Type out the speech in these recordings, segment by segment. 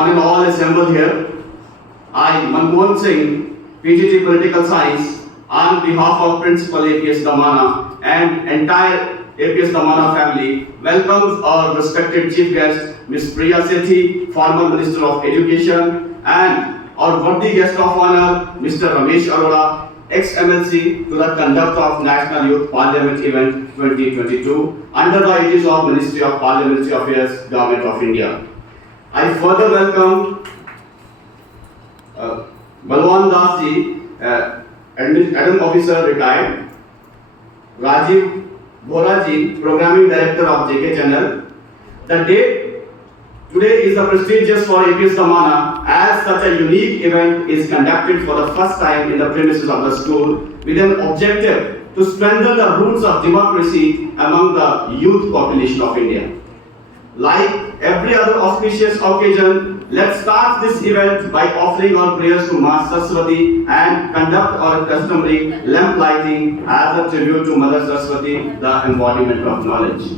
one and all assembled here. I, Manmohan Singh, PGT Political Science, on behalf of Principal APS Damana and entire APS Damana family, welcomes our respected Chief Guest, Ms. Priya Sethi, former Minister of Education, and our worthy guest of honor, Mr. Ramesh Arora, ex-MLC, to the conduct of National Youth Parliament Event 2022 under the aegis of Ministry of Parliamentary Affairs, Government of India. I further welcome Balwan Das ji, Admin Officer retired, Rajiv Bora ji, Programming Director of JK Channel. The day today is a prestigious for APS Damana, as such a unique event is conducted for the first time in the premises of the school with an objective to strengthen the roots of democracy among the youth population of India. Like every other auspicious occasion, let's start this event by offering our prayers to Ma Saraswati and conduct our customary lamp lighting as a tribute to Mother Saraswati, the embodiment of knowledge.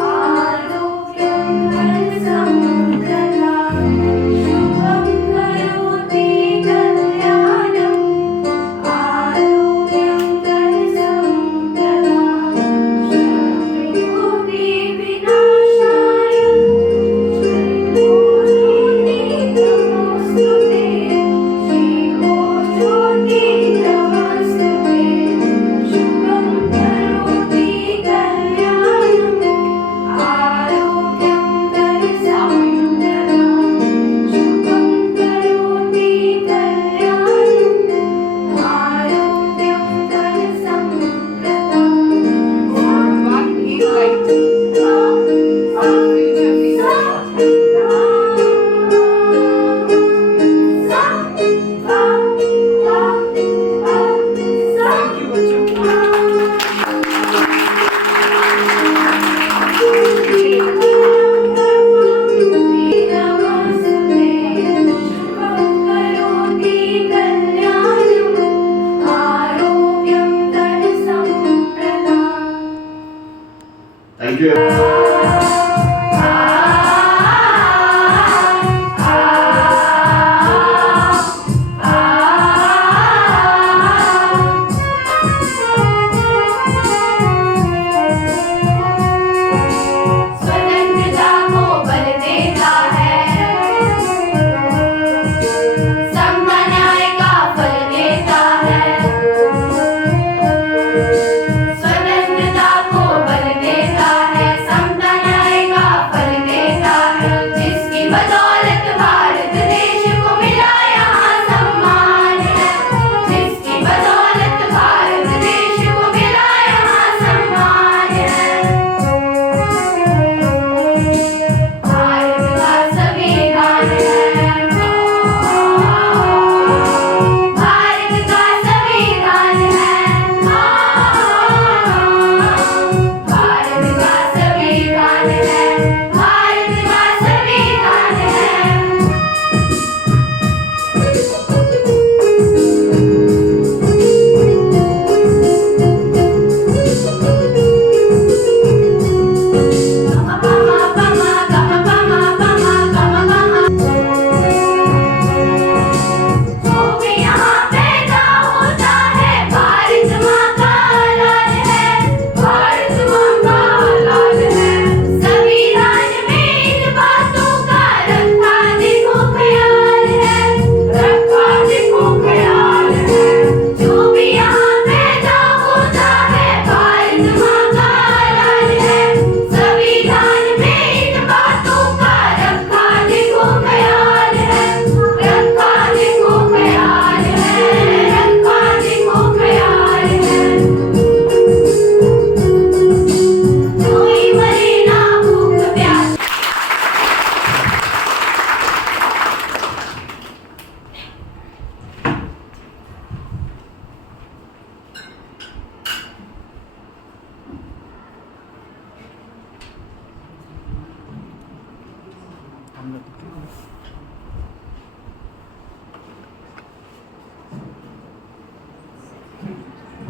Ah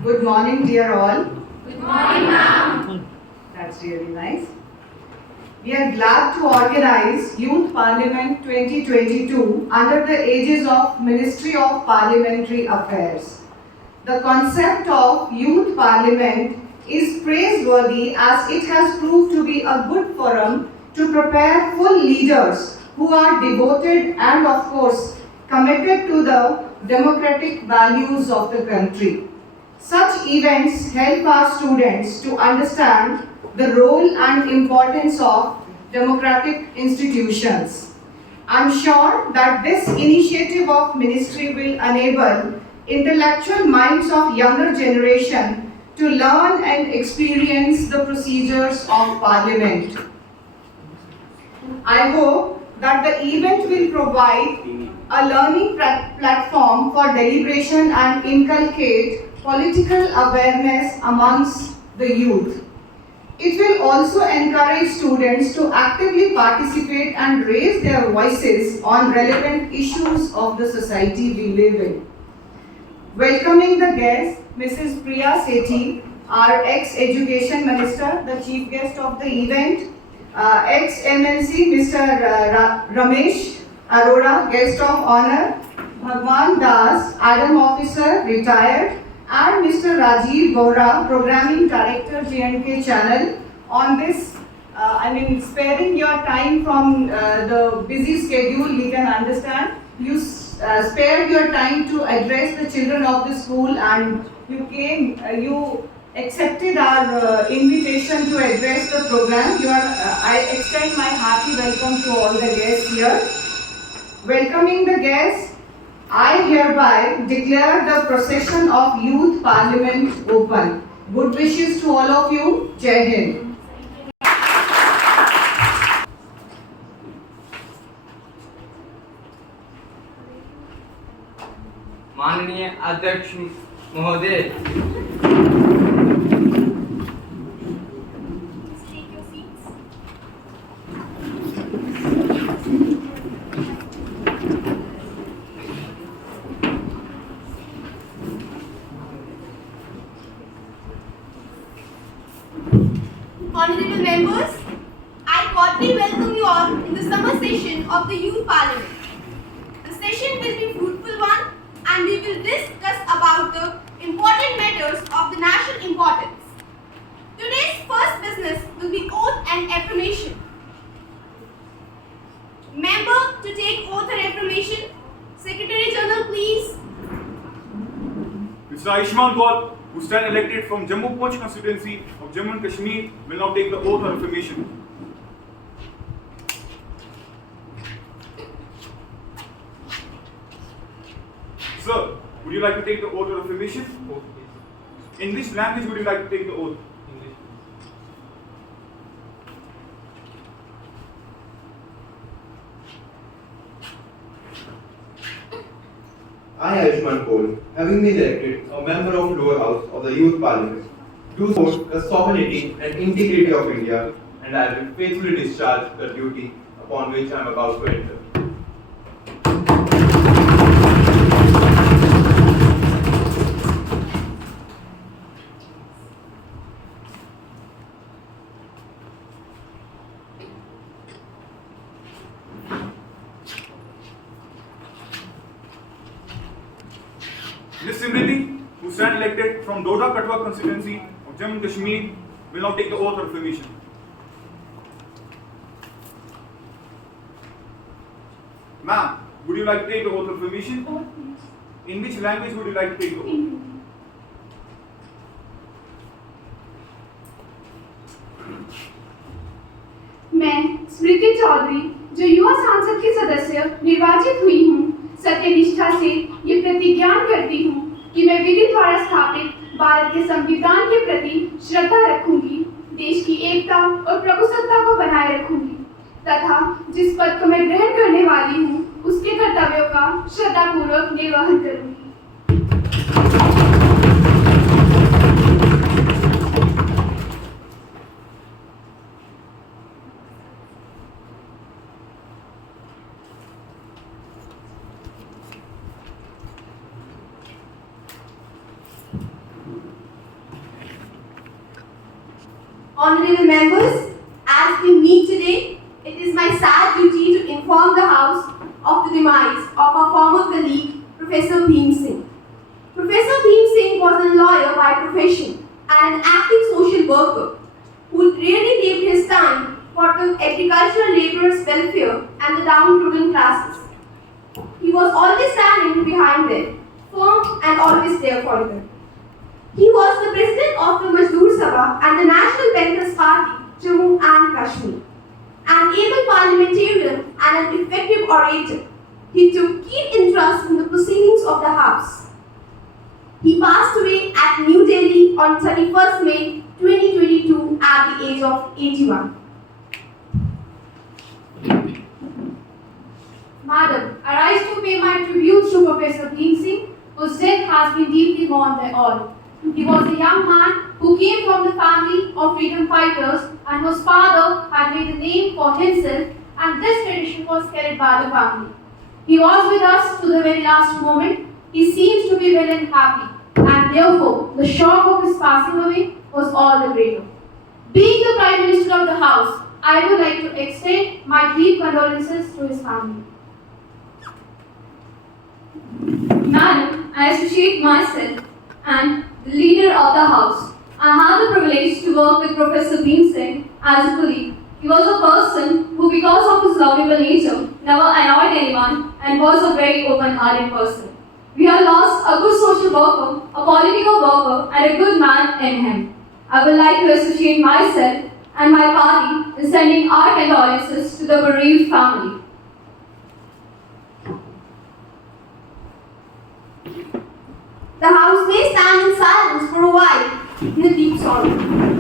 Good morning, dear all. Good morning, ma'am. That's really nice. We are glad to organize Youth Parliament 2022 under the aegis of Ministry of Parliamentary Affairs. The concept of Youth Parliament is praiseworthy as it has proved to be a good forum to prepare full leaders who are devoted and, of course, committed to the democratic values of the country. Such events help our students to understand the role and importance of democratic institutions. I am sure that this initiative of ministry will enable intellectual minds of younger generation to learn and experience the procedures of Parliament. I hope that the event will provide a learning platform for deliberation and inculcate political awareness amongst the youth. It will also encourage students to actively participate and raise their voices on relevant issues of the society we live in. Welcoming the guest, Mrs. Priya Sethi, our ex-Education Minister, the chief guest of the event, ex-MLC, Mr. Ramesh Arora, guest of honor, Bhagwan Das, Adam Officer, retired, and Mr. Rajiv Bora, Programming Director, J&K Channel, on this, sparing your time from the busy schedule, we can understand. You spared your time to address the children of the school, and you came, you accepted our invitation to address the program. I extend my hearty welcome to all the guests here. Welcoming the guests, I hereby declare the procession of Youth Parliament open. Good wishes to all of you. Jai Hind. माननीय अध्यक्ष महोदय, Honorable members, I cordially welcome you all in the summer session of the Youth Parliament. The session will be a fruitful one, and we will discuss about the important matters of the national importance. Today's first business will be oath and affirmation. Member to take oath and affirmation. Secretary General, please. Mr. Ayushman Gaul, who stand elected from Jammu Poonch constituency of Jammu and Kashmir, will now take the oath of affirmation. Sir, would you like to take the oath of affirmation? In which language would you like to take the oath? I, Ayushman Gaul, having been elected a member of lower house of the Youth Parliament, do support the sovereignty and integrity of India, and I will faithfully discharge the duty upon which I am about to enter. Ms. Simriti, who stand elected from Doda Katwa constituency of Jammu and Kashmir, will now take the oath of affirmation. Ma'am, would you like to take the oath of affirmation? In which language would you like to take the oath? मैं स्मृति चौधरी जो युवा संसद की सदस्य निर्वाचित हुई हूँ, सत्यनिष्ठा से ये प्रतिज्ञान करती हूँ कि मैं विधि द्वारा स्थापित भारत के संविधान के प्रति श्रद्धा रखूंगी, देश की एकता और प्रभुसत्ता को बनाए रखूंगी तथा जिस पद को मैं ग्रहण करने वाली हूँ उसके कर्तव्यों का श्रद्धापूर्वक निर्वहन करूंगी। Honorable members, as we meet today, it is my sad duty to inform the House of the demise of our former colleague, Professor Bhim Singh. Professor Bhim Singh was a lawyer by profession and an active social worker who rarely gave his time for the agricultural laborers' welfare and the downtrodden classes. He was always standing behind them, firm and always there for them. He was the president of the Mazdoor Sabha and the National Bankers Party, Jammu and Kashmir. An able parliamentarian and an effective orator, he took keen interest in the proceedings of the House. He passed away at New Delhi on 31st May 2022 at the age of 81. Madam, I rise to pay my tributes to Professor Bhim Singh, whose death has been deeply mourned by all. He was a young man who came from the family of freedom fighters and whose father had made a name for himself, and this tradition was carried by the family. He was with us to the very last moment. He seems to be well and happy, and therefore the shock of his passing away was all the greater. Being the Prime Minister of the House, I would like to extend my deep condolences to his family. Madam, I associate myself and the leader of the House. I had the privilege to work with Professor Bhim Singh as a colleague. He was a person who, because of his lovable nature, never annoyed anyone and was a very open-hearted person. We have lost a good social worker, a political worker, and a good man in him. I would like to associate myself and my party in sending our condolences to the bereaved family. The House may stand in silence for a while in a deep sorrow.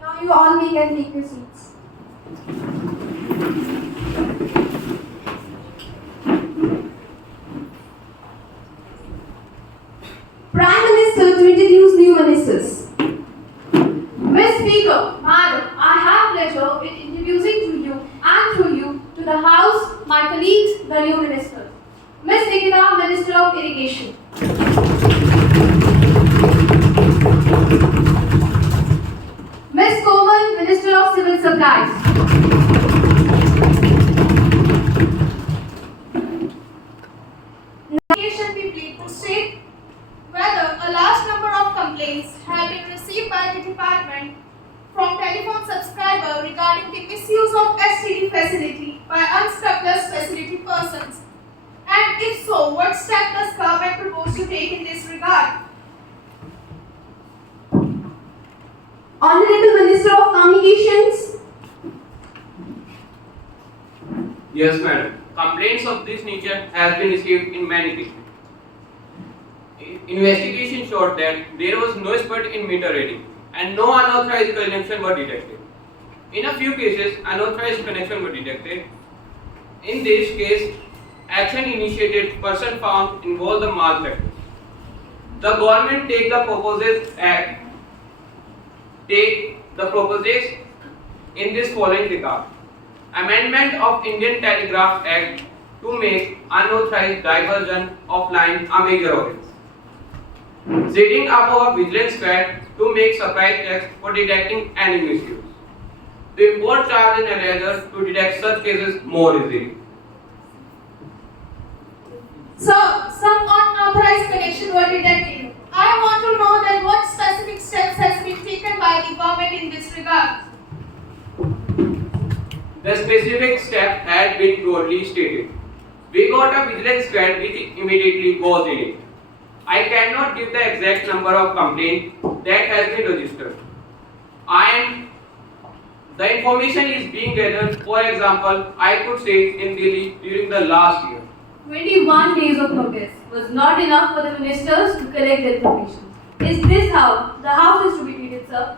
Now you all may can take your seats. Prime Minister to introduce new ministers. Miss Speaker, Madam, I have pleasure in introducing to you and through you to the House my colleagues, the new ministers. Miss Nikita, Minister of Irrigation. Miss Komal, Minister of Civil Supplies. Notification be plead to state whether a large number of complaints have been received by the department from telephone subscriber regarding the misuse of STD facility by unscrupulous facility persons, and if so, what step does government propose to take in this regard? Honorable Minister of Communications. Yes, madam. Complaints of this nature has been received in many cases. Investigation showed that there was no spurt in meter reading and no unauthorized connection were detected. In a few cases, unauthorized connection were detected. In this case, action initiated, person found involved the malpractice. The government take the proposals in this following regard. Amendment of Indian Telegraph Act to make unauthorized diversion of line a major offence. Setting up a vigilance squad to make surprise checks for detecting any misuse. To import charge and erasure to detect such cases more easily. Sir, some unauthorized connection were detected. I want to know that what specific steps has been taken by the government in this regard. The specific step had been broadly stated. We got a vigilance squad which immediately goes in it. I cannot give the exact number of complaints that has been registered. And the information is being gathered. For example, I could say in Delhi during the last year. 21 days of notice was not enough for the ministers to collect the information. Is this how the house is to be treated, sir?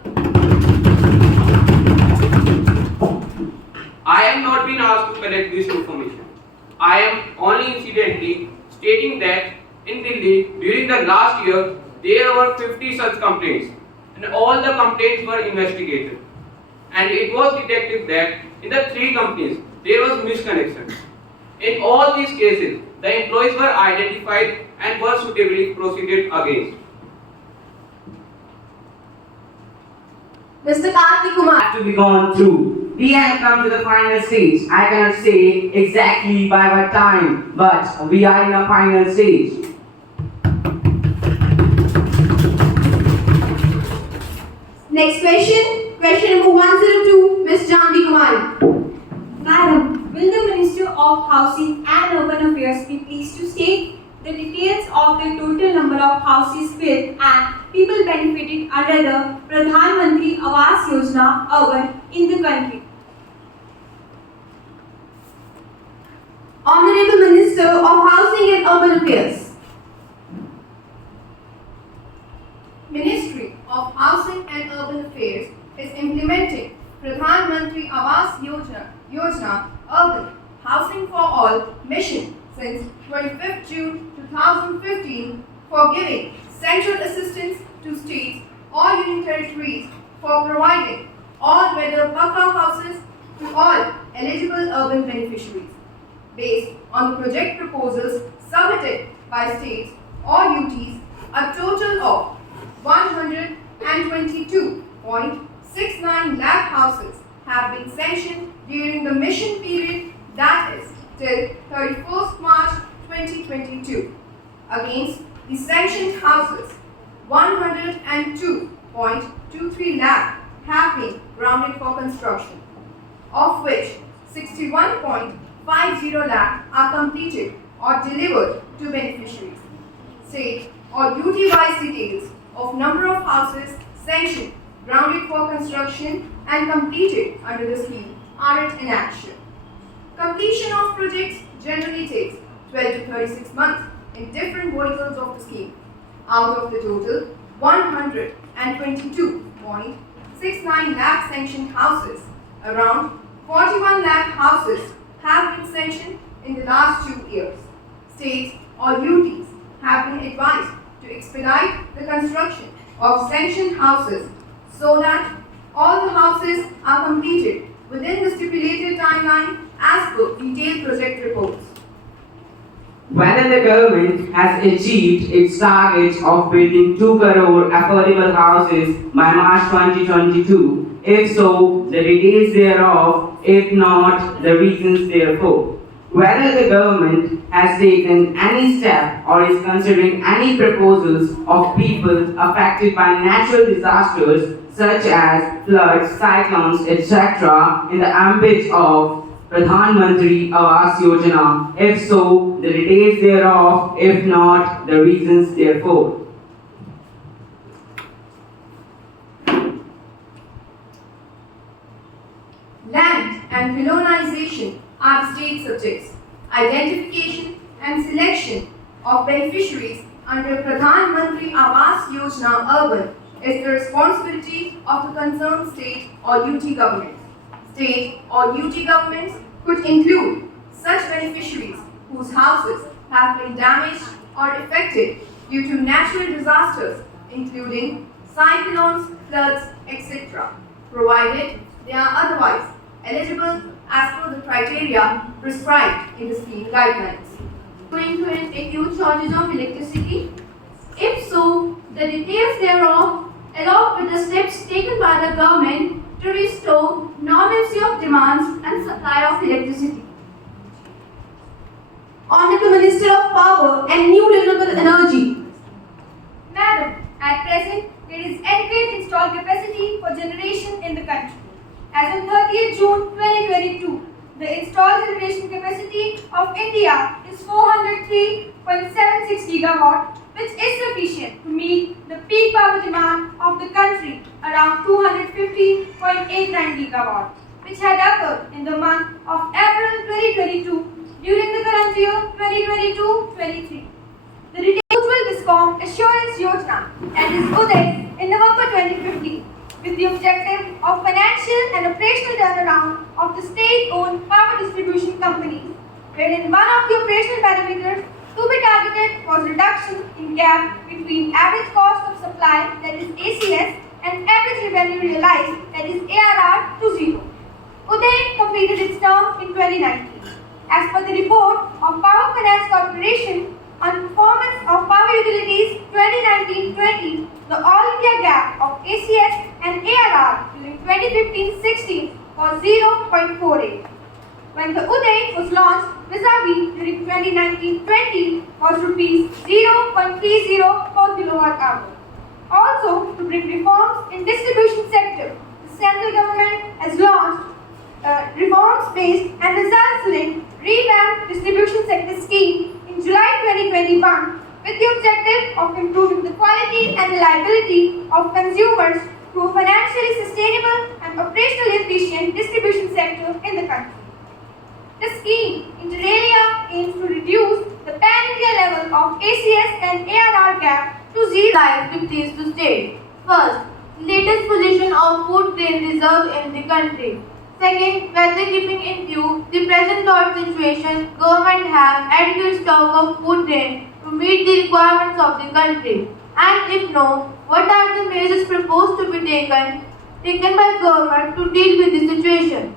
I have not been asked to collect this information. I am only incidentally stating that in Delhi during the last year there were 50 such complaints and all the complaints were investigated. And it was detected that in the 3 companies there was misconnection. In all these cases, the employees were identified and were suitably proceeded against. Mr. Karthi Kumar. Have to be gone through. We have come to the final stage. I cannot say exactly by what time, but we are in a final stage. Next question. Question number 102, Ms. Janvi Kumar. Madam, will the Minister of Housing and Urban Affairs be pleased to state the details of the total number of houses built and people benefiting under the Pradhan Mantri Awas Yojana urban in the country? Honorable Minister of Housing and Urban Affairs. Ministry of Housing and Urban Affairs is implementing Pradhan Mantri Awas Yojana Urban Housing for All mission since 25th June 2015 for giving central assistance to states or union territories for providing all-weather Pakka houses to all eligible urban beneficiaries. Based on the project proposals submitted by states or UTs, a total of 122.69 lakh houses have been sanctioned during the mission period, that is till 31st March 2022. Against the sanctioned houses, 102.23 lakh have been grounded for construction, of which 61.50 lakh are completed or delivered to beneficiaries. State or UT-wise details of number of houses sanctioned, grounded for construction and completed under the scheme are in action. Completion of projects generally takes 12 to 36 months in different verticals of the scheme. Out of the total 122.69 lakh sanctioned houses, around 41 lakh houses have been sanctioned in the last 2 years. States or UTs have been advised to expedite the construction of sanctioned houses so that all the houses are completed within the stipulated timeline as per detailed project reports. Whether the government has achieved its target of building 2 crore affordable houses by March 2022, if so, the details thereof, if not, the reasons therefore. Whether the government has taken any step or is considering any proposals of people affected by natural disasters such as floods, cyclones, etc. in the ambit of Pradhan Mantri Awas Yojana. If so, the details thereof, if not, the reasons therefore. Land and colonization are state subjects. Identification and selection of beneficiaries under Pradhan Mantri Awas Yojana Urban is the responsibility of the concerned state or UT government. State or UT governments could include such beneficiaries whose houses have been damaged or affected due to natural disasters including cyclones, floods, etc., provided they are otherwise eligible as per the criteria prescribed in the scheme guidelines. Going to an acute shortage of electricity? If so, the details thereof, along with the steps taken by the government to restore normalcy of demands and supply of electricity. Honorable Minister of Power and New Renewable Energy. Madam, at present, there is adequate installed capacity for generation in the country. As on 30th June 2022, the installed generation capacity of India is 403.76 gigawatt, which is sufficient to meet the peak power demand of the country around 250.89 gigawatt, which had occurred in the month of April 2022 during the current year 2022-23. The details will discuss formed Assurance Yojana, that is UDAY, in November 2015, with the objective of financial and operational turnaround of the state-owned power distribution companies, wherein one of the operational parameters to be targeted was reduction in gap between average cost of supply, that is ACS, and average revenue realized, that is ARR, to zero. UDAY completed its term in 2019. As per the report of Power Finance Corporation on performance of power utilities 2019-20, the All India gap of ACS and ARR during 2015-16 was 0.48. When the UDAY was launched, vis-a-vis during 2019-20 was rupees 0.30 per kilowatt hour. Also, to bring reforms in distribution sector, the central government has launched reforms-based and results-linked revamped distribution sector scheme in July 2021 with the objective of improving the quality and reliability of consumers through a financially sustainable and operationally efficient distribution sector in the country. The scheme, inter alia, aims to reduce the pan-India level of ACS and ARR gap to zero. With these to state. First, latest position of food grain reserve in the country. Second, whether keeping in view the present drought situation, government have adequate stock of food grain to meet the requirements of the country. And if no, what are the measures proposed to be taken by government to deal with the situation?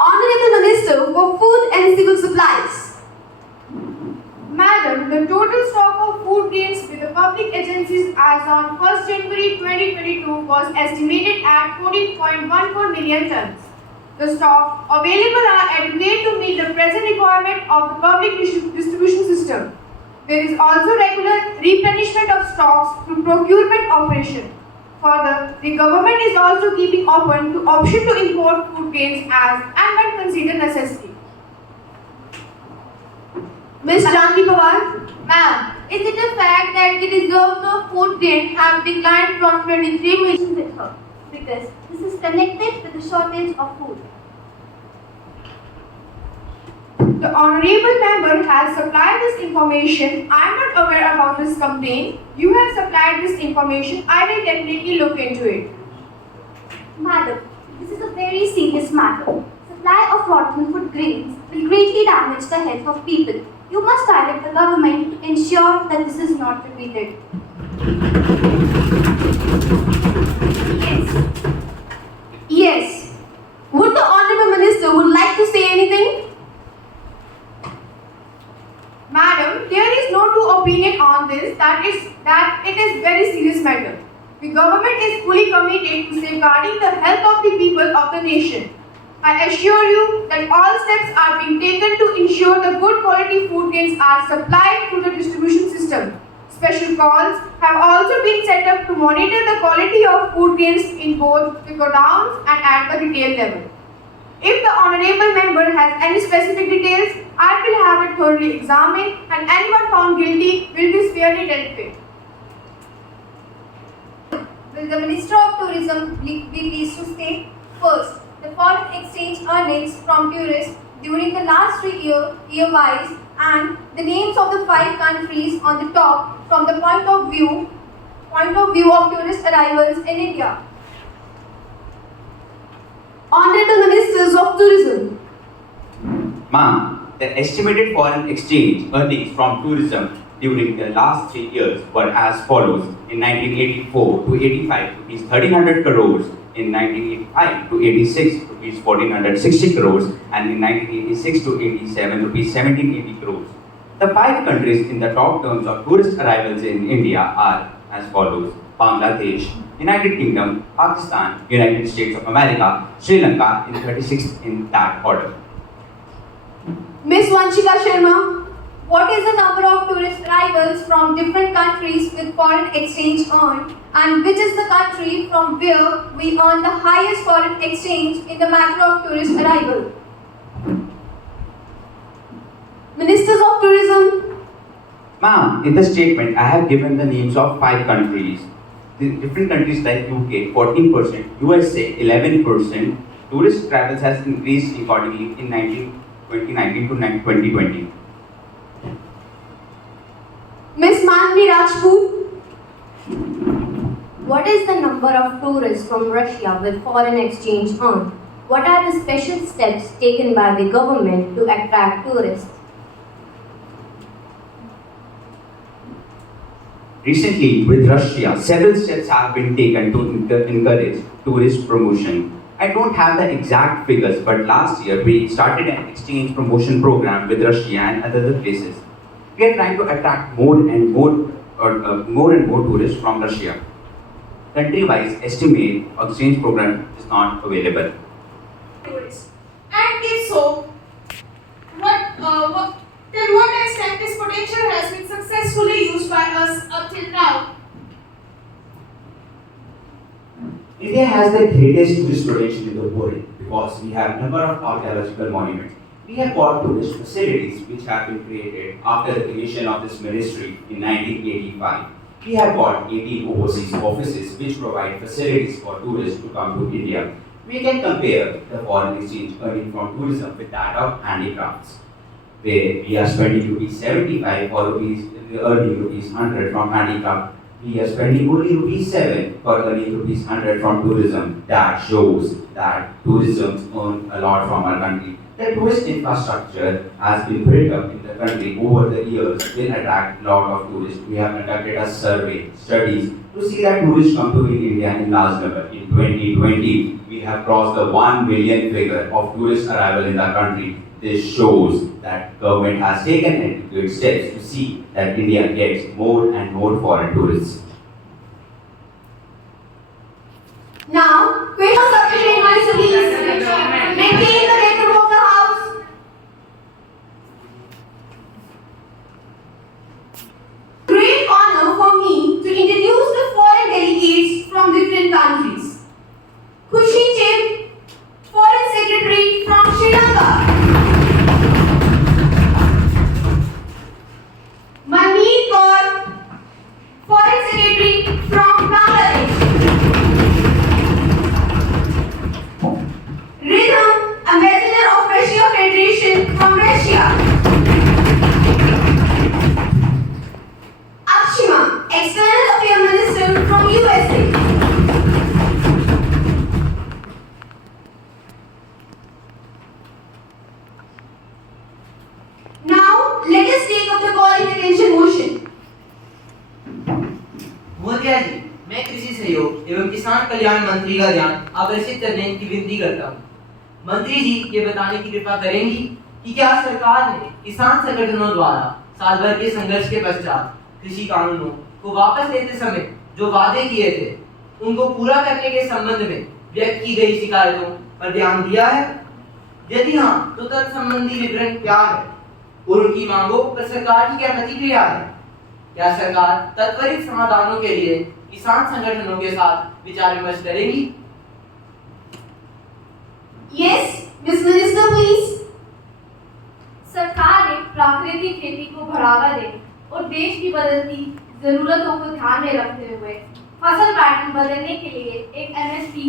Honorable Minister for Food and Civil Supplies. Madam, the total stock of food grains with the public agencies as on 1st January 2022 was estimated at 14.14 million tons. The stock available are adequate to meet the present requirement of the public distribution system. There is also regular replenishment of stocks through procurement operation. Further, the government is also keeping open to option to import food grains as and when considered necessary. Ms. Janvi Pawar, ma'am, is it a fact that the reserves of food grain have declined from 23 million With her, because this is connected with the shortage of food. The honorable member has supplied this information. I am not aware about this complaint. You have supplied this information. I will definitely look into it. Madam, this is a very serious matter. Supply of rotten food grains will greatly damage the health of people. You must direct the government to ensure that this is not repeated. Yes. Would the Honorable Minister would like to say anything? Madam, there is no true opinion on this that it is very serious matter. The government is fully committed to safeguarding the health of the people of the nation. I assure you that all steps are being taken to ensure the good quality food grains are supplied through the distribution system. Special calls have also been set up to monitor the quality of food grains in both the godowns and at the retail level. If the honorable member has any specific details, I will have it thoroughly examined and anyone found guilty will be severely dealt with. Will the Minister of Tourism be pleased to state? First, the foreign exchange earnings from tourists during the last 3 year-wise and the names of the 5 countries on the top from the point of view of tourist arrivals in India. Honorable Ministers of Tourism. Ma'am, the estimated foreign exchange earnings from tourism during the last 3 years were as follows. In 1984 to 85, rupees 1300 crores. In 1985 to 86, rupees 1460 crores. And in 1986 to 87, rupees 1780 crores. The 5 countries in the top terms of tourist arrivals in India are as follows. Bangladesh, United Kingdom, Pakistan, United States of America, Sri Lanka in 36th in that order. Ms. Vanshika Sharma. What is the number of tourist arrivals from different countries with foreign exchange earned, and which is the country from where we earn the highest foreign exchange in the matter of tourist arrival? Ministers of Tourism. Ma'am, in the statement I have given the names of 5 countries. The different countries like UK 14%, USA 11%. Tourist travels has increased accordingly in 2019 to 2020. Tanvi Rajput. What is the number of tourists from Russia with foreign exchange earned? What are the special steps taken by the government to attract tourists? Recently, with Russia, several steps have been taken to encourage tourist promotion. I don't have the exact figures, but last year we started an exchange promotion program with Russia and other places. We are trying to attract more and more tourists from Russia. Country-wise estimate exchange program is not available. Tourists. And if so, till what extent this potential has been successfully used by us up till now? India has the greatest tourist potential in the world because we have a number of archaeological monuments. We have got tourist facilities which have been created after the creation of this ministry in 1985. We have got 18 overseas offices which provide facilities for tourists to come to India. We can compare the foreign exchange earning from tourism with that of handicrafts, where we are spending rupees 75 for earning rupees 100 from handicraft. We are spending only rupees 7 for earning rupees 100 from tourism. That shows that tourism earns a lot from our country. The tourist infrastructure has been built up in the country over the years will attract a lot of tourists. We have conducted a survey, studies to see that tourists come to India in large number. In 2020, we have crossed the 1 million figure of tourist arrival in the country. This shows that government has taken adequate steps to see that India gets more and more foreign tourists. Now, questions of the journalists, please. Maintain the decorum of the House. Great honor for me to introduce the foreign delegates from different countries. Khushi Chib, Foreign Secretary from Sri Lanka. Manmeet Kaur, Foreign Secretary from Bangladesh. Rhythm, Ambassador of Russia Federation from Russia. Akshima, External Affairs Minister from USA. Now, let us take up the calling attention motion. महोदया जी, मैं कृषि सहयोग एवं किसान कल्याण मंत्री का ध्यान आकर्षित करने की विनती करता हूँ। मंत्री जी ये बताने की कृपा करेंगी कि क्या सरकार ने किसान संगठनों द्वारा साल भर के संघर्ष के पश्चात कृषि कानूनों को वापस लेते समय जो वादे किए थे उनको पूरा करने के संबंध में व्यक्त की गई शिकायतों पर ध्यान दिया है? यदि हाँ, तो तत्संबंधी विवरण क्या है और उनकी मांगों पर सरकार की क्या प्रतिक्रिया है? क्या सरकार त्वरित समाधानों के लिए किसान संगठनों के साथ विचार विमर्श करेगी? Yes, Miss Minister, please. सरकार ने प्राकृतिक खेती को बढ़ावा देने और देश की बदलती जरूरतों को ध्यान में रखते हुए फसल पैटर्न बदलने के लिए एक एमएसपी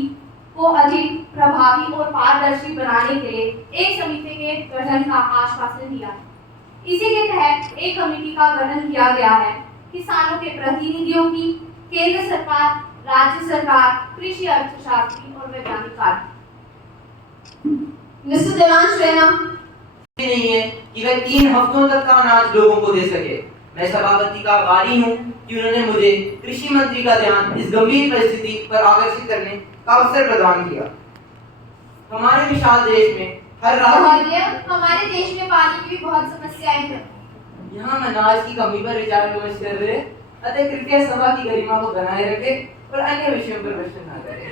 को अधिक प्रभावी और पारदर्शी बनाने के लिए एक समिति के गठन का आश्वासन दिया है। इसी के तहत एक कमेटी का गठन किया गया है। किसानों के प्रतिनिधियों की केंद्र सरकार, राज्य सरकार, कृषि अर्थशास्त्री और वैज्ञानिक कार्य। Mr. Devansh Rena. नहीं है कि वह 3 हफ्तों तक का अनाज लोगों को दे सके। मैं सभापति का आभारी हूँ कि उन्होंने मुझे कृषि मंत्री का ध्यान इस गंभीर परिस्थिति पर आकर्षित करने का अवसर प्रदान किया। हमारे विशाल देश में हमारे देश में पानी की भी बहुत समस्याएं हैं। यहाँ अनाज की कमी पर विचार विमर्श कर रहे, अतः कृपया सभा की गरिमा को बनाए रखें और अन्य विषयों पर प्रश्न न करें।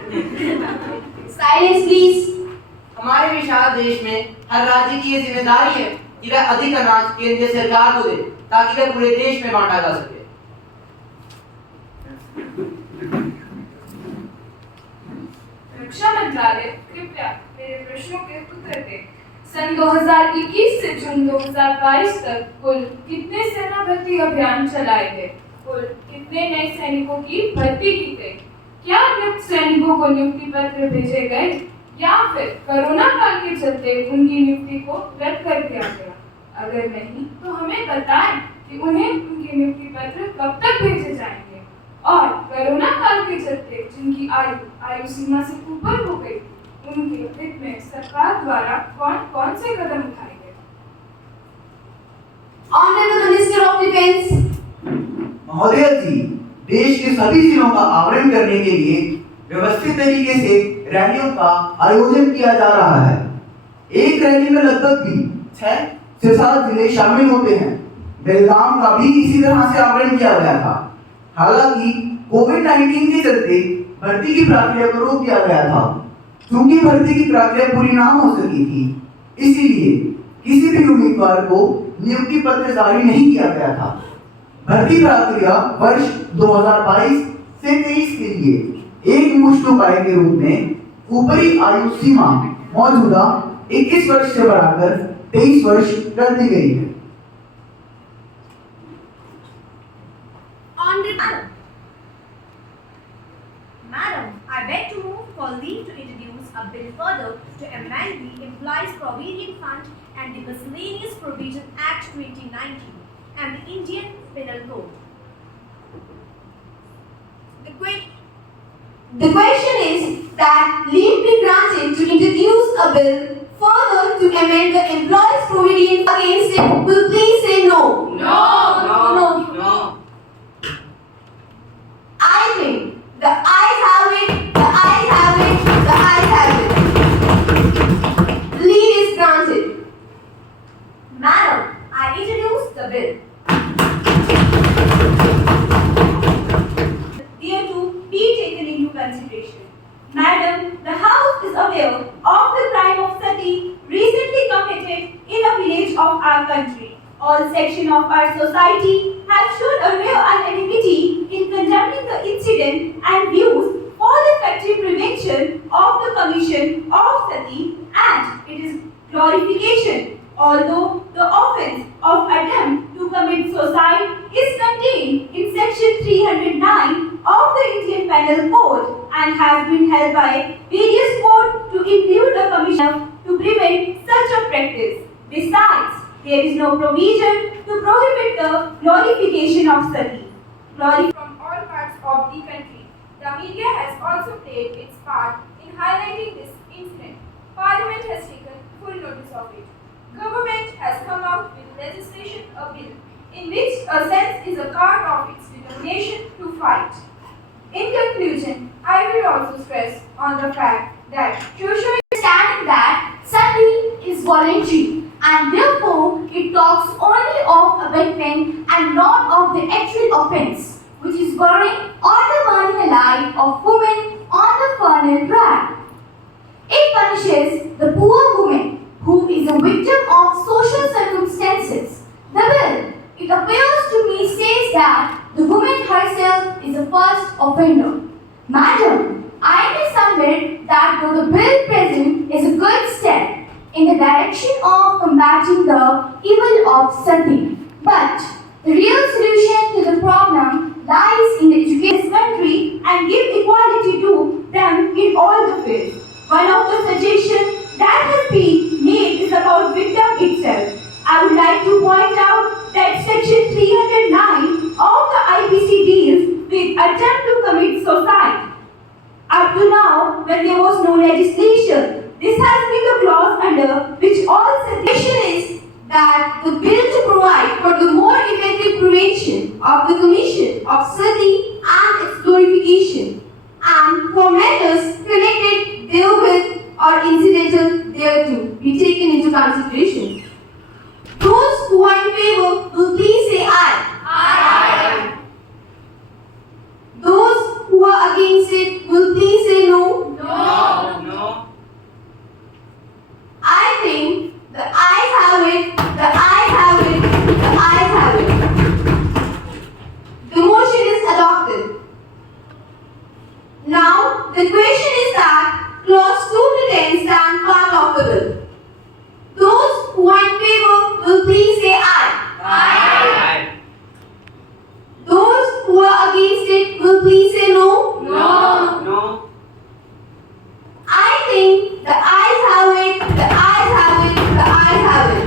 Silence, please. हमारे विशाल देश में हर राज्य की ये जिम्मेदारी है कि वह अधिक अनाज केंद्रीय सरकार को दे ताकि वह पूरे देश में बांटा जा सके। रक्षा मंत्रालय कृपया मेरे प्रश्नों के उत्तर दें। सन 2021 से जून 2022 तक कुल कितने सेना भर्ती अभियान चलाए गए? कुल कितने नए सैनिकों की भर्ती की गई? क्या नियुक्त सैनिकों को नियुक्ति पत्र भेजे गए या फिर कोरोना काल के चलते उनकी नियुक्ति को रद्द कर दिया गया? अगर नहीं तो हमें बताएं कि उन्हें उनके नियुक्ति पत्र कब तक भेजे जाएंगे और कोरोना काल के चलते जिनकी आयु सीमा से ऊपर हो गई उनके हित में सरकार द्वारा कौन कौन से कदम उठाए गए। Honorable Minister of Defence, महोदय जी, देश के सभी जिलों का आवरण करने के लिए व्यवस्थित तरीके से रैलियों का आयोजन किया जा रहा है। एक रैली में लगभग भी 6 से 7 जिले शामिल होते हैं। बेलगाम का भी इसी तरह से आवरण किया गया था। हालांकि कोविड-19 के चलते भर्ती की प्रक्रिया को रोक दिया गया था। चूंकि भर्ती की प्रक्रिया पूरी ना हो सकी थी, इसीलिए किसी भी उम्मीदवार को नियुक्ति पत्र जारी नहीं किया गया था। भर्ती प्रक्रिया वर्ष 2022 से 23 के लिए एक मुश्त उपाय के रूप में ऊपरी आयु सीमा मौजूदा 21 वर्ष से बढ़ाकर 23 वर्ष कर दी गई है। Madam, I beg to move for leave to introduce a bill further to amend the Employees Provident Fund and the Miscellaneous Provision Act 2019 and the Indian Penal Code. the question is that leave be granted to introduce a bill further to amend the Employees Provident Fund. Against it, will please say no. No. I think the ayes have it, the ayes have it, the ayes have it. Leave is granted. Madam, I introduce the bill. Thereto be taken into consideration. Madam, the House is aware of the crime of sati recently committed in a village of our country. All sections of our society have shown a real unanimity in condemning the incident and views for the effective prevention of the commission of sati and it is glorification. Although the offence of attempt to commit suicide is contained in section 309 of the Indian Penal Code and has been held by various courts to include the commission to prevent such a practice. Besides, there is no provision to prohibit the glorification of sati. From all parts of the country, the media has also played its part in highlighting this incident. Parliament has taken full notice of it. Government has come out with legislation, a bill, in which a sense is a card of its determination to fight. In conclusion, I will also stress on the fact that social Understanding that sati is voluntary and therefore it talks only of abatement and not of the actual offence, which is burning or the burning alive of women on the furnace rack. It punishes the poor woman who is a victim of social circumstances. The bill, it appears to me, says that the woman herself is the first offender. Madam, I may submit that though the bill present is a good step in the direction of combating the evil of sati, but the real solution to the problem lies in educating this country and give equality to them in all the fields. One of the suggestions that has been made is about victim itself. I would like to point out that section 309 of the IPC deals with attempt to commit suicide. Up to now, when there was no legislation, this has been the clause under which all suggestion is that the bill to provide for the more effective prevention of the commission of sati and its glorification, and for matters connected therewith or incidental thereto be taken into consideration. Those who are in favor will please say aye. Aye. Those who are against it will please say no. No. I think the ayes have it, the ayes have it, the ayes have it. The motion is adopted. Now, the question is that clause 2 to 10 stand part of the bill. Those who are in favor will please say aye. Aye. Those who are against it will please say no. No. I think the ayes have it, the ayes have it, the ayes have it.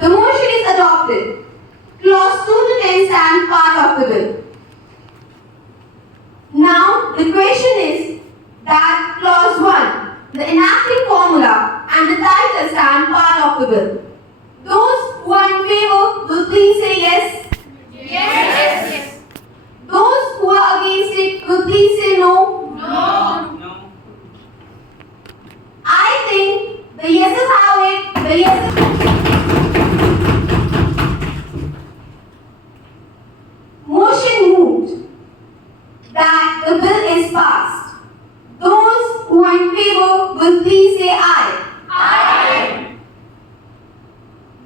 The motion is adopted. will please say aye. Aye.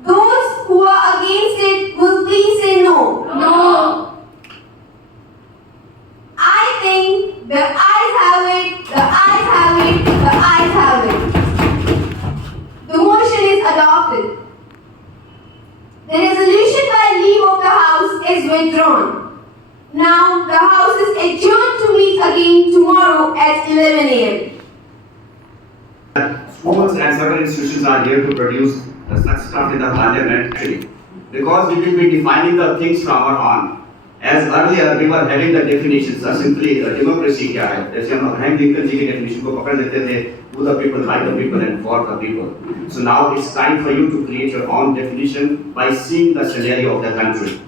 Those who are against it will please say no. No. I think the ayes have it, the ayes have it, the ayes have it. The motion is adopted. The resolution by leave of the House is withdrawn. Now the House is adjourned to meet again tomorrow at 11 a.m. Schools and certain institutions are here to produce such stuff in the parliament actually. Because we will be defining the things from our on. As earlier we were having the definitions, simply democracy क्या है? जैसे हम Abraham Lincoln जी की definition को पकड़ लेते थे, to the people, by the people and for the people. So now it's time for you to create your own definition by seeing the scenario of the country.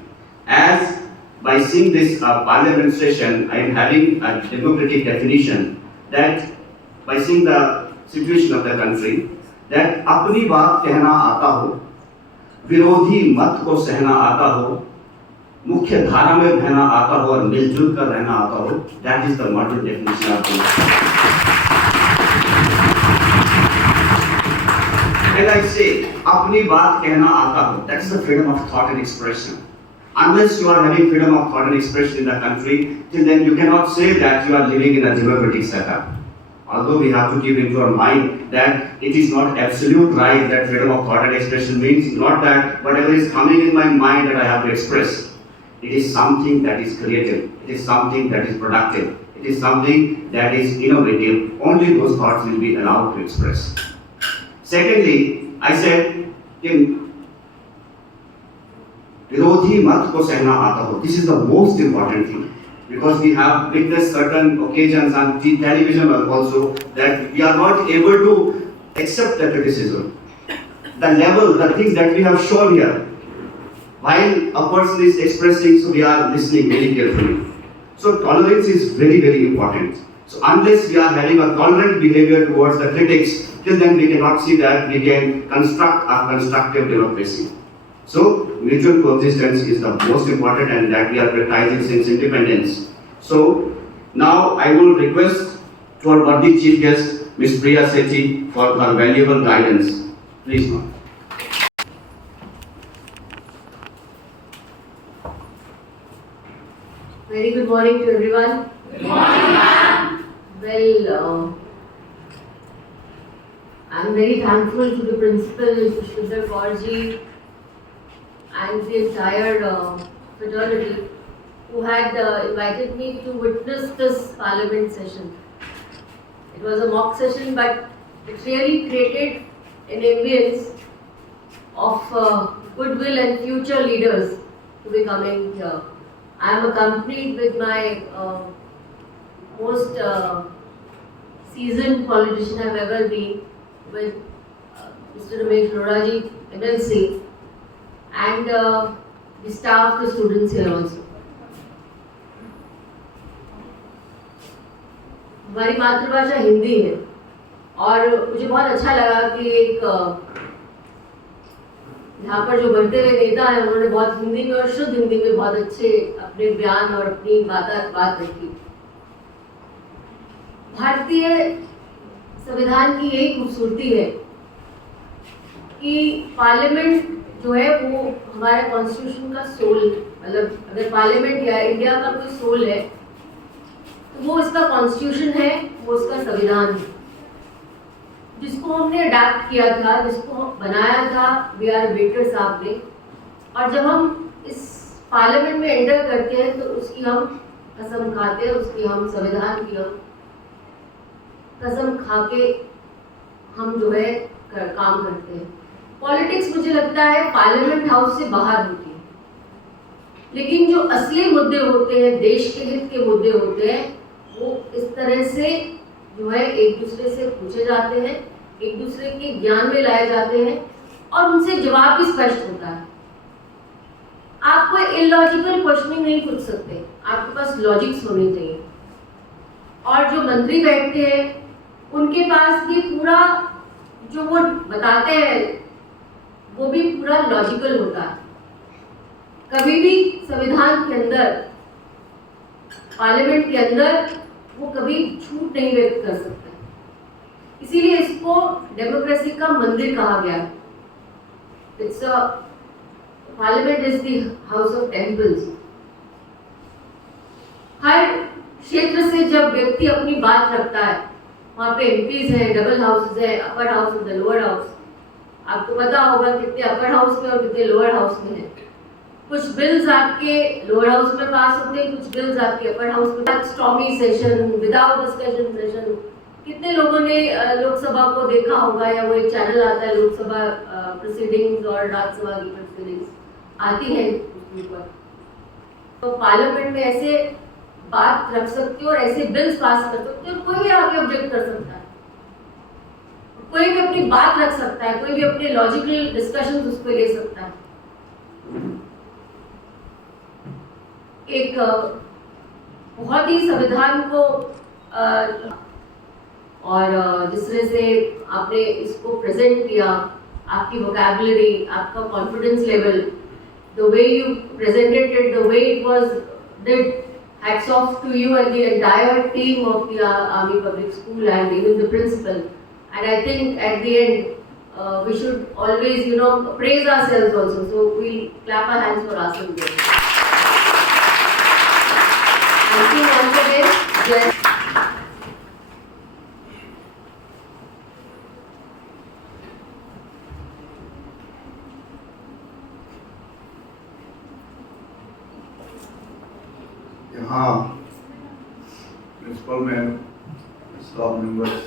As by seeing this parliament session, I am having a democratic definition that by seeing the situation of the country, that अपनी बात कहना आता हो, विरोधी मत को सहना आता हो, मुख्य धारा में बहना आता हो और मिलजुल कर रहना आता हो, that is the modern definition of democracy. And I say, अपनी बात कहना आता हो, that's the freedom of thought and expression. Unless you are having freedom of thought and expression in the country, till then you cannot say that you are living in a democratic setup. Although we have to keep into our mind that it is not absolute right that freedom of thought and expression means not that whatever is coming in my mind that I have to express. It is something that is creative. It is something that is productive. It is something that is innovative. Only those thoughts will be allowed to express. Secondly, I said, विरोधी मत को सहना आता हो. This is the most important thing. Because we have witnessed certain occasions on television also that we are not able to accept the criticism. The level, the things that we have shown here, while a person is expressing, so we are listening very carefully. So tolerance is very, very important. So unless we are having a tolerant behavior towards the critics, till then we cannot see that we can construct a constructive democracy. So mutual coexistence is the most important and that we are prioritizing since independence. So now I will request to our worthy chief guest, Ms. Priya Sethi, for her valuable guidance. Please, ma'am. Very good morning to everyone. Good morning, ma'am. Well, I'm very thankful to the principal, Mr. Kaurji, and the entire fraternity who had invited me to witness this parliament session. It was a mock session, but it really created an ambience of goodwill and future leaders to be coming here. I am accompanied with my most seasoned politician I've ever been, with Mr. Ramesh Loraji, MLC, and the staff, the students here also. हमारी मातृभाषा हिंदी है और मुझे बहुत अच्छा लगा कि एक यहाँ पर जो बढ़ते हुए नेता हैं उन्होंने बहुत हिंदी में और शुद्ध हिंदी में बहुत अच्छे अपने बयान और अपनी बात रखी। भारतीय संविधान की यही खूबसूरती है कि पार्लियामेंट जो है वो हमारे कॉन्स्टिट्यूशन का सोल, मतलब अगर पार्लियामेंट या इंडिया का कोई सोल है तो वो इसका कॉन्स्टिट्यूशन है, वो इसका संविधान है, जिसको हमने अडैप्ट किया था, जिसको बनाया था बी आर अम्बेडकर साहब ने। और जब हम इस पार्लियामेंट में एंटर करते हैं तो उसकी हम कसम खाते हैं, उसकी हम संविधान की हम कसम खा के हम जो है काम करते हैं। पॉलिटिक्स मुझे लगता है पार्लियामेंट हाउस से बाहर होती है, लेकिन जो असली मुद्दे होते हैं, देश के हित के मुद्दे होते हैं, वो इस तरह से जो है एक दूसरे से पूछे जाते हैं, एक दूसरे के ज्ञान में लाए जाते हैं और उनसे जवाब भी स्पष्ट होता है। आप कोई इलॉजिकल क्वेश्चनिंग नहीं पूछ सकते, आपके पास लॉजिक्स होने चाहिए। और जो मंत्री बैठते हैं उनके पास भी पूरा जो वो बताते हैं वो भी पूरा लॉजिकल होता है। कभी भी संविधान के अंदर, पार्लियामेंट के अंदर वो कभी झूठ नहीं व्यक्त कर सकते। इसीलिए इसको डेमोक्रेसी का मंदिर कहा गया। It's a parliament is the house of temples. हर क्षेत्र से जब व्यक्ति अपनी बात रखता है, वहाँ पे एमपीज है, डबल हाउसेज है, अपर हाउस और लोअर हाउस। आपको पता होगा कितने अपर हाउस में और कितने लोअर हाउस में है। कुछ बिल्स आपके लोअर हाउस में पास होते हैं, कुछ बिल्स आपके अपर हाउस में। Stormy session, without discussion session. कितने लोगों ने लोकसभा को देखा होगा, या वो एक चैनल आता है लोकसभा प्रोसीडिंग्स और राज्यसभा की प्रोसीडिंग्स आती है उसके ऊपर। तो पार्लियामेंट में ऐसे बात रख सकते हो और ऐसे बिल्स पास कर सकते हो, कोई भी आगे ऑब्जेक्ट कर सकता है, कोई भी अपनी बात रख सकता है, कोई भी अपने लॉजिकल डिस्कशन उस पर ले सकता है। एक बहुत ही संविधान को और जिस तरह से आपने इसको प्रेजेंट किया, आपकी वोकैबुलरी, आपका confidence level, the way you presented it, the way it was did, hats off to you and the entire team of the Army Public School and even the principal. And I think at the end we should always, praise ourselves also. So we'll clap our hands for ourselves. Thank you once again. यहाँ principal ma'am, staff members,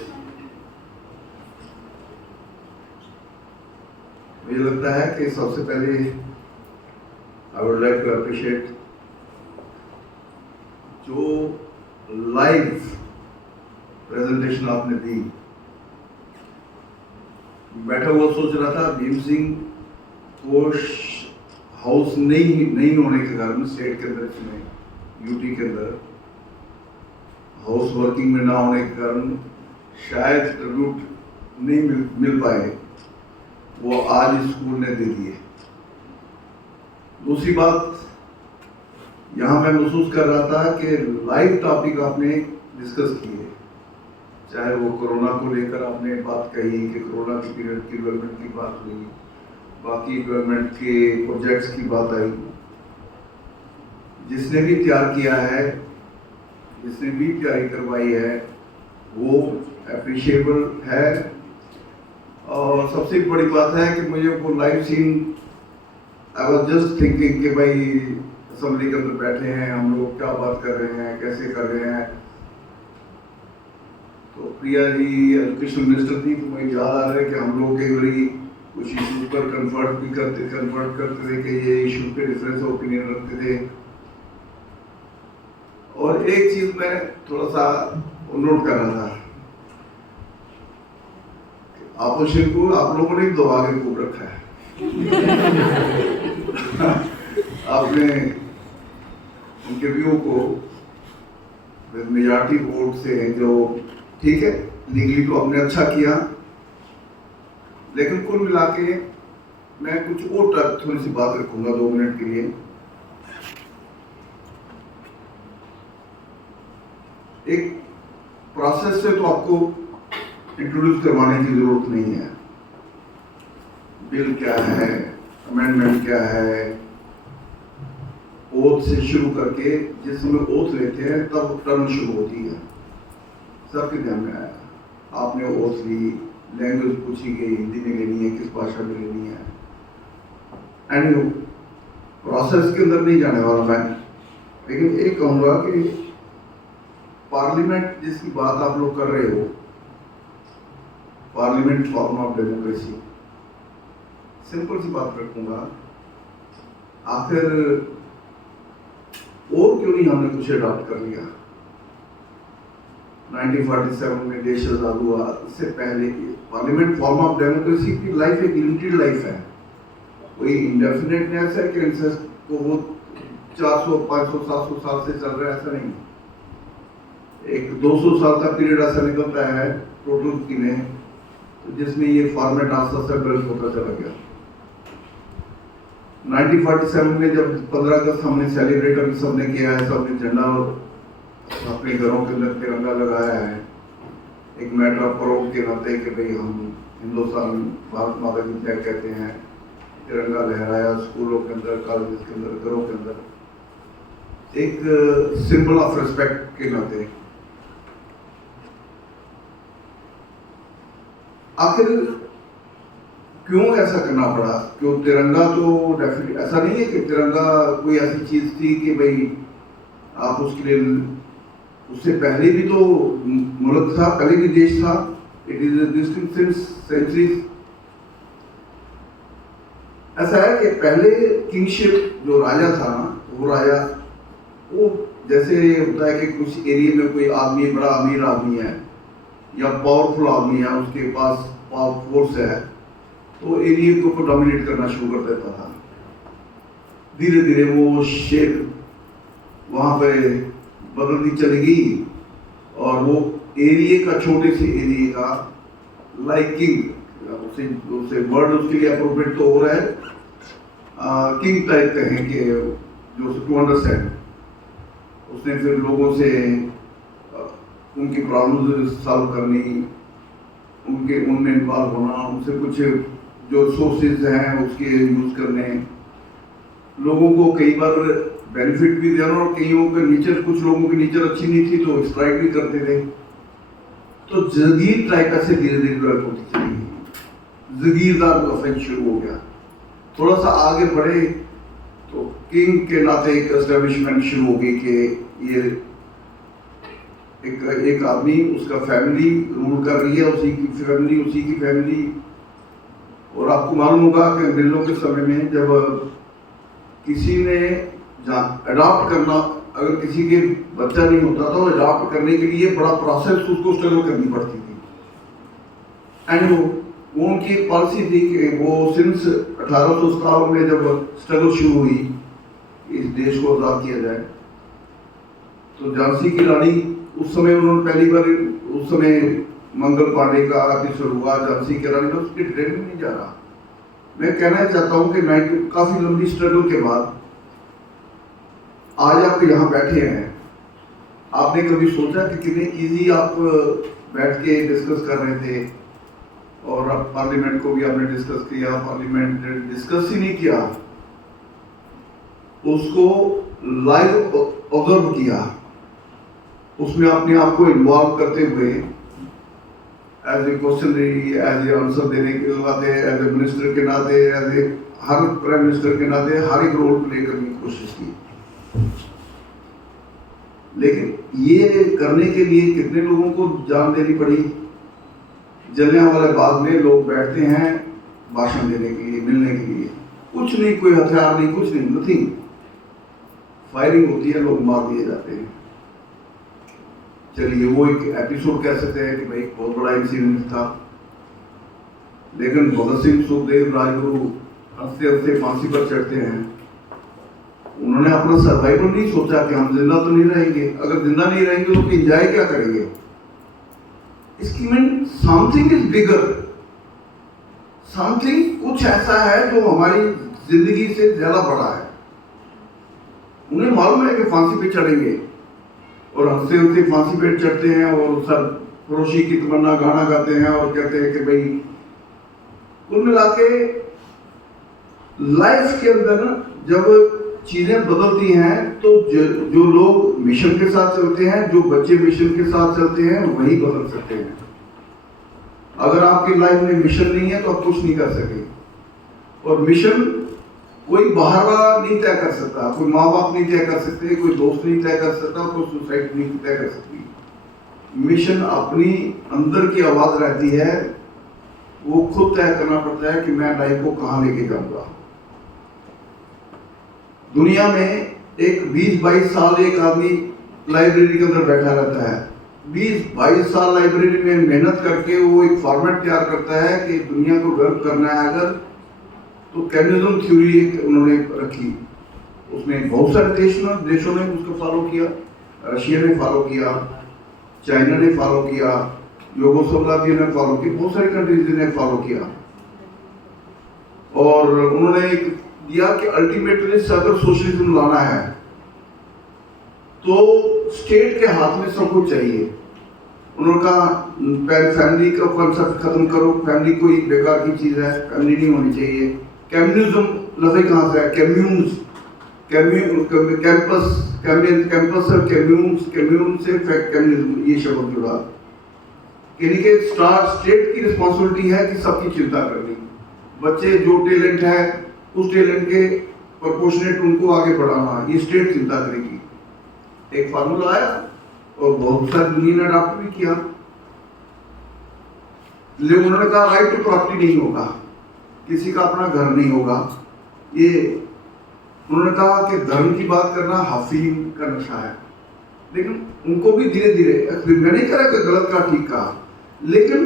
मुझे लगता है कि सबसे पहले I would like to appreciate जो live presentation आपने दी। बैठा हुआ सोच रहा था भीम सिंह को हाउस नहीं होने के कारण स्टेट के अंदर, यूटी के अंदर हाउस वर्किंग में ना होने के कारण शायद ट्रिब्यूट नहीं मिल पाए, वो आज स्कूल ने दे दिए। दूसरी बात, यहाँ मैं महसूस कर रहा था कि लाइव टॉपिक आपने डिस्कस किए, चाहे वो कोरोना को लेकर आपने बात कही कि कोरोना के पीरियड की डेवलपमेंट की बात हुई, बाकी डेवलपमेंट के प्रोजेक्ट्स की बात आई। जिसने भी तैयार किया है, जिसने भी तैयारी करवाई है, वो अप्रिशिएबल है। और सबसे बड़ी बात है कि मुझे वो live scene, I was just thinking कि भाई असेंबली के अंदर बैठे हैं हम लोग, क्या बात कर रहे हैं, कैसे कर रहे हैं। तो प्रिया जी एजुकेशन मिनिस्टर थी, तो मुझे याद आ रहा है कि हम लोग कई बारी कुछ इशू पर कन्वर्ट करते थे कि ये इशू पे डिफरेंस ऑफ ओपिनियन रखते थे। और एक चीज मैं थोड़ा सा नोट कर रहा था, अपोजिशन को आप लोगों ने दबा के खूब रखा है। आपने उनके व्यू को मेजॉरिटी वोट से, जो ठीक है लीगली तो आपने अच्छा किया, लेकिन कुल मिला के मैं कुछ और थोड़ी सी बात रखूंगा 2 मिनट के लिए। एक प्रोसेस से तो आपको इंट्रोड्यूस करवाने की जरूरत नहीं है। बिल क्या है, अमेंडमेंट क्या है, ओथ से शुरू करके जिस समय ओथ लेते हैं तब टर्म शुरू होती है, सबके ध्यान में आया। आपने ओथ ली, लैंग्वेज पूछी गई, हिंदी में लेनी है, किस भाषा में लेनी है। एंड प्रोसेस के अंदर नहीं जाने वाला मैं, लेकिन एक कहूँगा कि पार्लियामेंट जिसकी बात आप लोग कर रहे हो, parliament form of democracy, simple सी बात रखूंगा, आखिर और क्यों नहीं हमने कुछ अडॉप्ट कर लिया। 1947 में देश आजाद हुआ, इससे पहले पार्लियामेंट फॉर्म ऑफ डेमोक्रेसी की लाइफ एक लिमिटेड लाइफ है, कोई इंडेफिनेटनेस है कि को वो 400, 500, 700 साल से चल रहा है, ऐसा नहीं। एक 200 साल का पीरियड ऐसा निकलता है टोटल की में, तो जिसमें ये फॉर्मेट आस्ता से डेवलप होता चला गया। 1947 में जब 15 अगस्त हमने सेलिब्रेट अभी सबने किया है, सबने झंडा अपने घरों के अंदर तिरंगा लगाया है, एक मैटर ऑफ प्राउड के नाते कि भाई हम हिंदुस्तान भारत माता की जय कहते हैं, तिरंगा लहराया स्कूलों के अंदर, कॉलेज के अंदर, घरों के अंदर, एक सिंबल ऑफ रिस्पेक्ट के नाते। आखिर क्यों ऐसा करना पड़ा? क्यों तिरंगा? तो डेफिनेटली ऐसा नहीं है कि तिरंगा कोई ऐसी चीज थी कि भाई आप उसके लिए, उससे पहले भी तो मुल्क था, पहले भी देश था। It is existing since centuries. ऐसा है कि पहले किंगशिप जो राजा था ना, वो राजा, वो जैसे होता है कि कुछ एरिया में कोई आदमी बड़ा अमीर आदमी है या पावरफुल आदमी है, उसके पास पावर फोर्स है, तो एरिया को डोमिनेट करना शुरू कर देता था। धीरे धीरे वो शेप वहां पे बदलती चली गई और वो एरिया का, छोटे से एरिया का लाइक किंग, उसे वर्ड उसके लिए अप्रोप्रिएट तो हो रहा है, किंग टाइप कहें कि जो टू अंडरस्टैंड, उसने फिर लोगों से उनकी प्रॉब्लम सॉल्व करनी, उनमें इन्वॉल्व होना, उनसे कुछ जो रिसोर्सेज हैं उसके यूज करने, लोगों को कई बार बेनिफिट भी देना, और कईयों के नेचर, कुछ लोगों की नेचर अच्छी नहीं थी तो एक्सप्लॉइट भी करते थे। तो जगीर टाइप ऐसे धीरे धीरे डेवलप होती चली गई, जगीरदार का ऑफेंस शुरू हो गया। थोड़ा सा आगे बढ़े तो किंग के नाते एक एस्टेब्लिशमेंट शुरू हो गई कि ये एक आदमी, उसका फैमिली रूल कर रही है, उसी की फैमिली। और आपको मालूम होगा कि अंग्रेजों के समय में जब किसी ने अडॉप्ट करना, अगर किसी के बच्चा नहीं होता तो अडॉप्ट करने के लिए बड़ा प्रोसेस उसको स्ट्रगल करनी पड़ती थी। एंड वो उनकी पॉलिसी थी कि वो सिंस 1857 में जब स्ट्रगल शुरू हुई इस देश को आजाद किया जाए, तो झांसी की रानी, उस समय उन्होंने पहली बार, उस समय मंगल पांडे का एपिसोड हुआ झांसी की रानी में, उसकी ट्रेन में नहीं जा रहा। मैं कहना चाहता हूँ कि काफी लंबी स्ट्रगल के बाद आज आप यहाँ बैठे हैं। आपने कभी सोचा कि कितने इजी आप बैठ के डिस्कस कर रहे थे, और अब पार्लियामेंट को भी आपने डिस्कस किया, पार्लियामेंट ने डिस्कस ही नहीं किया, उसको लाइव ऑब्जर्व किया, उसमें अपने आप को इन्वॉल्व करते हुए as a questionnaire, as a answer देने के नाते, एज ए मिनिस्टर के नाते, एज ए हर प्राइम मिनिस्टर के नाते हर एक रोल प्ले करने की कोशिश की। लेकिन ये करने के लिए कितने लोगों को जान देनी पड़ी। जलियांवाला बाग में लोग बैठते हैं भाषण देने के लिए, मिलने के लिए, कुछ नहीं, कोई हथियार नहीं, कुछ नहीं, नथिंग। फायरिंग होती है, लोग मार दिए जाते हैं। चलिए वो एक एपिसोड कह सकते हैं कि भाई बहुत बड़ा इंसिडेंट था, लेकिन भगत सिंह, सुखदेव, राजगुरु हंसते हंसते फांसी पर चढ़ते हैं। उन्होंने अपना सर्वाइवल नहीं सोचा कि हम जिंदा तो नहीं रहेंगे, अगर जिंदा नहीं रहेंगे तो एंजॉय क्या करेंगे। इसकी mean something is bigger, something कुछ ऐसा है जो हमारी जिंदगी से ज्यादा बड़ा है। उन्हें मालूम है कि फांसी पे चढ़ेंगे, और हंसते हंसते फांसी पे चढ़ते हैं, और सब फरोशी की तमन्ना गाना गाते हैं और कहते हैं कि भाई, कुल मिला के लाइफ के अंदर जब चीजें बदलती हैं तो जो लोग मिशन के साथ चलते हैं, जो बच्चे मिशन के साथ चलते हैं, वही बदल सकते हैं। अगर आपकी लाइफ में मिशन नहीं है तो आप कुछ नहीं कर सके। और मिशन कोई बाहर वाला नहीं तय कर सकता, कोई माँ बाप नहीं तय कर सकते, कोई दोस्त नहीं तय कर सकता, कोई सोसाइटी नहीं तय कर सकती। मिशन अपनी अंदर की आवाज रहती है, वो खुद तय करना पड़ता है कि मैं लाइफ को कहाँ लेके जाऊंगा। दुनिया में एक 20-22 साल एक आदमी लाइब्रेरी के अंदर बैठा रहता है, 20-22 साल लाइब्रेरी में मेहनत करके वो एक फॉर्मेट तैयार करता है कि दुनिया को डेवलप करना है अगर, तो कैनिज्म थ्योरी एक उन्होंने रखी। उसमें बहुत सारे देशों ने उसको फॉलो किया, रशिया ने फॉलो किया, चाइना ने फॉलो किया, यूगोस्लाविया ने फॉलो किया, बहुत सारी कंट्रीज ने फॉलो किया। और उन्होंने एक दिया कि अल्टीमेटली अगर सोशलिज्म लाना है तो स्टेट के हाथ में सब कुछ चाहिए। उन्होंने कहा फैमिली का कॉन्सेप्ट खत्म करो, फैमिली कोई बेकार की चीज़ है, फैमिली नहीं होनी चाहिए। कम्युनिज्म लफ्ज़ कहाँ से है? कैम्यून्स, कैंपस, कैंपस और कम्यून्स, कम्यून से कम्युनिज्म, ये शब्द जुड़ा। यानी कि स्टेट की रिस्पॉन्सिबिलिटी है कि सबकी चिंता करनी, बच्चे जो टैलेंट है उस टैलेंट के प्रोपोर्शनेट उनको आगे बढ़ाना, ये स्टेट चिंता करेगी। एक फार्मूला आया और बहुत सारी दुनिया ने अडॉप्ट भी किया। लेकिन उन्होंने कहा राइट टू प्रॉपर्टी नहीं होगा, किसी का अपना घर नहीं होगा। ये उन्होंने कहा कि धर्म की बात करना हफीम का नशा है। लेकिन उनको भी धीरे धीरे, मैं नहीं कह रहा कि गलत का ठीक कहा, लेकिन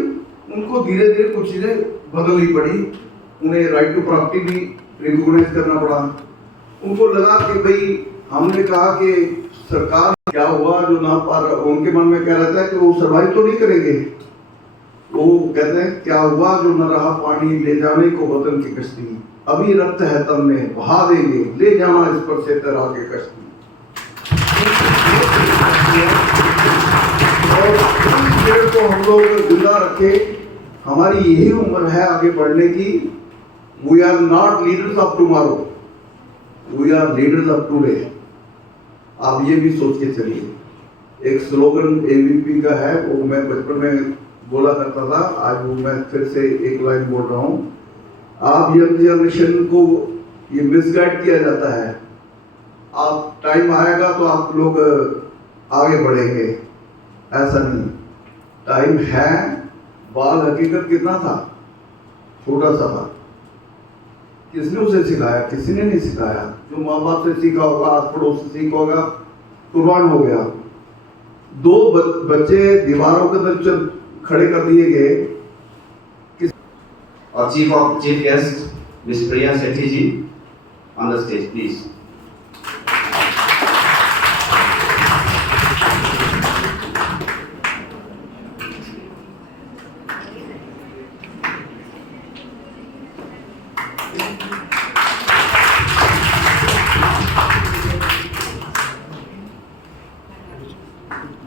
उनको धीरे धीरे कुछ चीजें बदलनी पड़ी। उन्हें राइट टू प्रॉपर्टी भी रिकॉग्नाइज करना पड़ा। उनको लगा कि भाई हमने कहा कि सरकार क्या हुआ जो ना पार, उनके मन में क्या रहता है कि वो सर्वाइव तो नहीं करेंगे। वो कहते हैं क्या हुआ जो न रहा पानी ले जाने को वतन की कश्ती, अभी रक्त है तब में बहा देंगे ले जाना इस पर से तरा के कश्ती। और इस पेड़ को हम लोग जिंदा रखे, हमारी यही उम्र है आगे बढ़ने की। We are not leaders of tomorrow, we are leaders of today. आप ये भी सोच के चलिए। एक स्लोगन एबीपी का है, वो मैं बचपन में बोला करता था, आज वो मैं फिर से एक लाइन बोल रहा हूँ। आप यंग जनरेशन को ये मिसगाइड किया जाता है, आप टाइम आएगा तो आप लोग आगे बढ़ेंगे, ऐसा नहीं। टाइम है, बाल हकीकत कितना था, छोटा सा था। किसने उसे सिखाया? किसी ने नहीं सिखाया। जो माँ बाप से सीखा होगा, आस पड़ोस से सीखा होगा, कुर्बान हो गया। दो बच्चे दीवारों के अंदर खड़े कर दिए गए। और chief guest miss Priya Sethi ji on the stage please.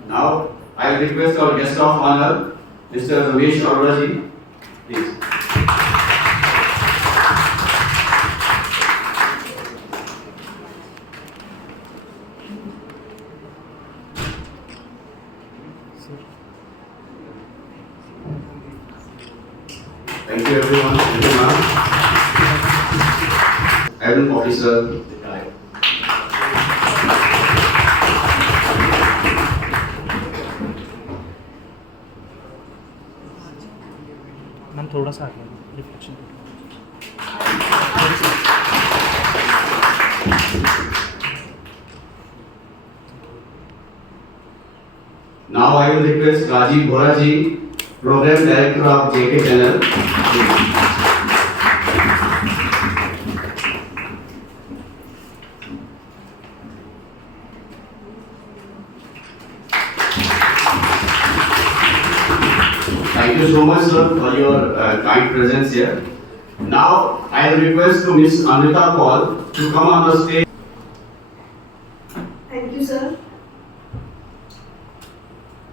Now I will request our guest of honor, Mr. Ramesh Arora ji, please. Thank you everyone. Thank you ma'am. Admin officer retired. Ma'am थोड़ा सा आगे reflection. Now I will request Rajiv Bhora ji, Program Director of JK Channel. Thank you so much sir for your kind presence here. Now I will request to Miss Amrita Paul to come on the stage. Thank you sir.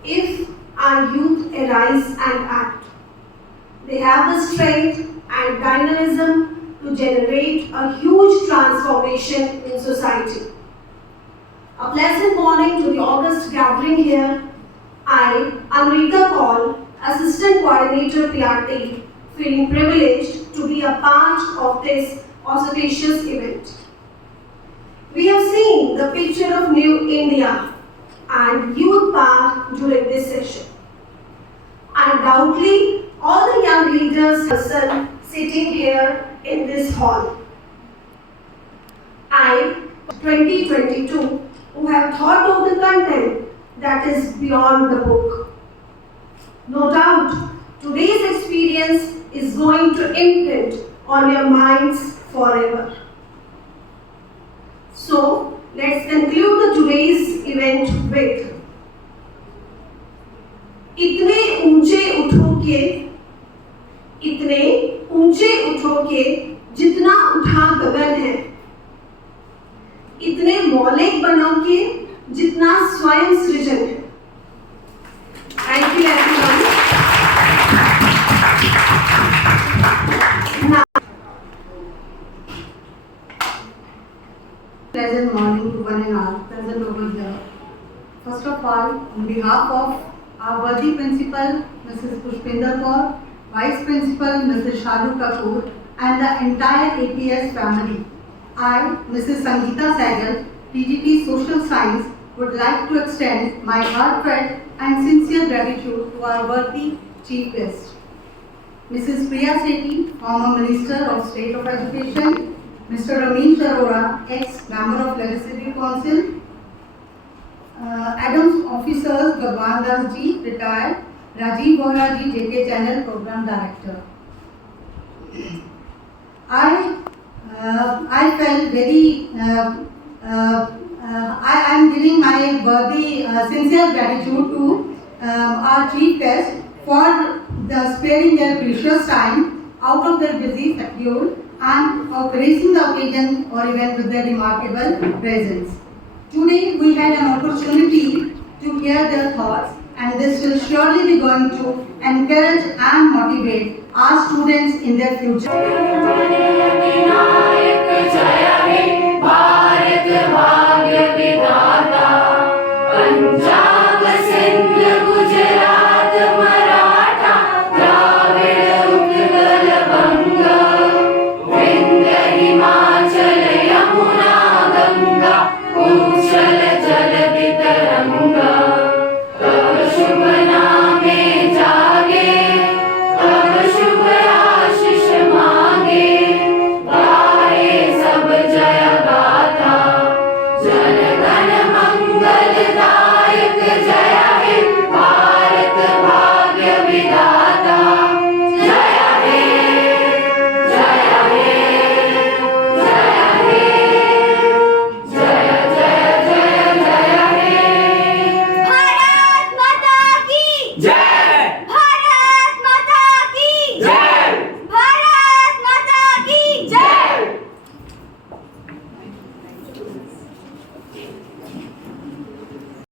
If our youth arise and act, they have the strength and dynamism to generate a huge transformation in society. A pleasant morning to the august gathering here. I, Amrita Paul, Assistant Coordinator PRT, feeling privileged to be a part of this auspicious event. We have seen the picture of New India and youth power during this session. Undoubtedly, all the young leaders are sitting here in this hall. I, 2022, who have thought of the content that is beyond the book. No doubt, today's experience is going to imprint on your minds forever. So, let's conclude the today's event with इतने ऊंचे उठोगे जितना उठा गगन है, इतने मौलिक बनोगे जितना स्वयं सृजन है। Thank you. pleasant morning to one and all present over here. First of all, on behalf of our worthy principal, Mrs. Pushpinder Kaur, Vice Principal, Mrs. Shalu Kapoor, and the entire APS family, I, Mrs. Sangeeta Sehgal, PGP Social Science, would like to extend my heartfelt and sincere gratitude to our worthy Chief Guest. Mrs. Priya Sethi, former Minister of State of Education, Mr. Ramesh Arora, ex-member of Legislative Council, Adams Officers Bhagwan Das Ji, retired, Rajiv Bohra Ji, JK Channel Program Director. I felt very, I am giving my worthy, sincere gratitude to our Chief Guest for sparing their precious time out of their busy schedule and of gracing the occasion or event with their remarkable presence. Today we had an opportunity to hear their thoughts, and this will surely be going to encourage and motivate our students in their future.